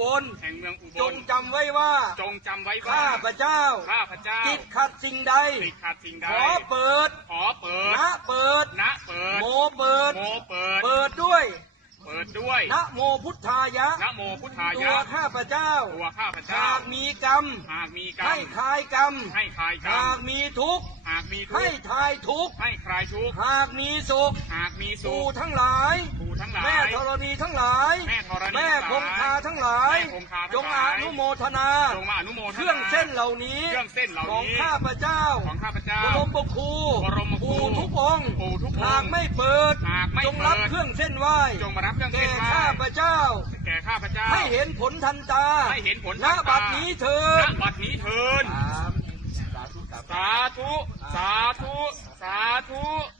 บลแห่งเมืองอุบจลงจำไว้ว่าจงจำไว้ว่าข้าพระเจ้าข้าพเจ้าติดขัดสิ่งใดติดขัดสิ่งใดขอเปิดขอเปิดนะเปิดณเปิดโมเปิดโมเปิด เปิดด้วยเปิดด้วยนะโมพุทธายะนะโมพุทธาตัวยะข้าพระเจ้าตัวข้าพเจ้า หากมีกรรม หากมีกรรให้มทายกรรม ให้คลายกรรหามกมีทุกข์ หากมีทุให้กข์ทายทุกข์ ให้คลายทุกข์ หากมีสุข หากมีสุปู่ขทั้งหลาย ผู้ทั้งหลาย แม่ธรณีทั้งหลาย แม่ธรณีแม่คงคาทั้งหลายแม่คงคาทั้จงงหลายอนุโมทนาจงมาอนุโมทนาเครื่องเส้นเหล่านี้เครื่องเส้นเหล่านี้ของข้าพเจ้าของข้าพเจ้าบรมบครูบรมครูปู่ทุกองค์ปู่ทุกองค์หากไม่เปิดหากไม่จงรับเปิดเครื่องเส้นไหว้จงมารับเครื่องแก่เส้นไหว้ข้าพเจ้าแก่ข้าพเจ้าให้เห็นผลทันตาให้เห็นผลณทันตาบัดนี้เถิณดบัดนี้เทินสาธุสาธุสาธุสาธุสาธุ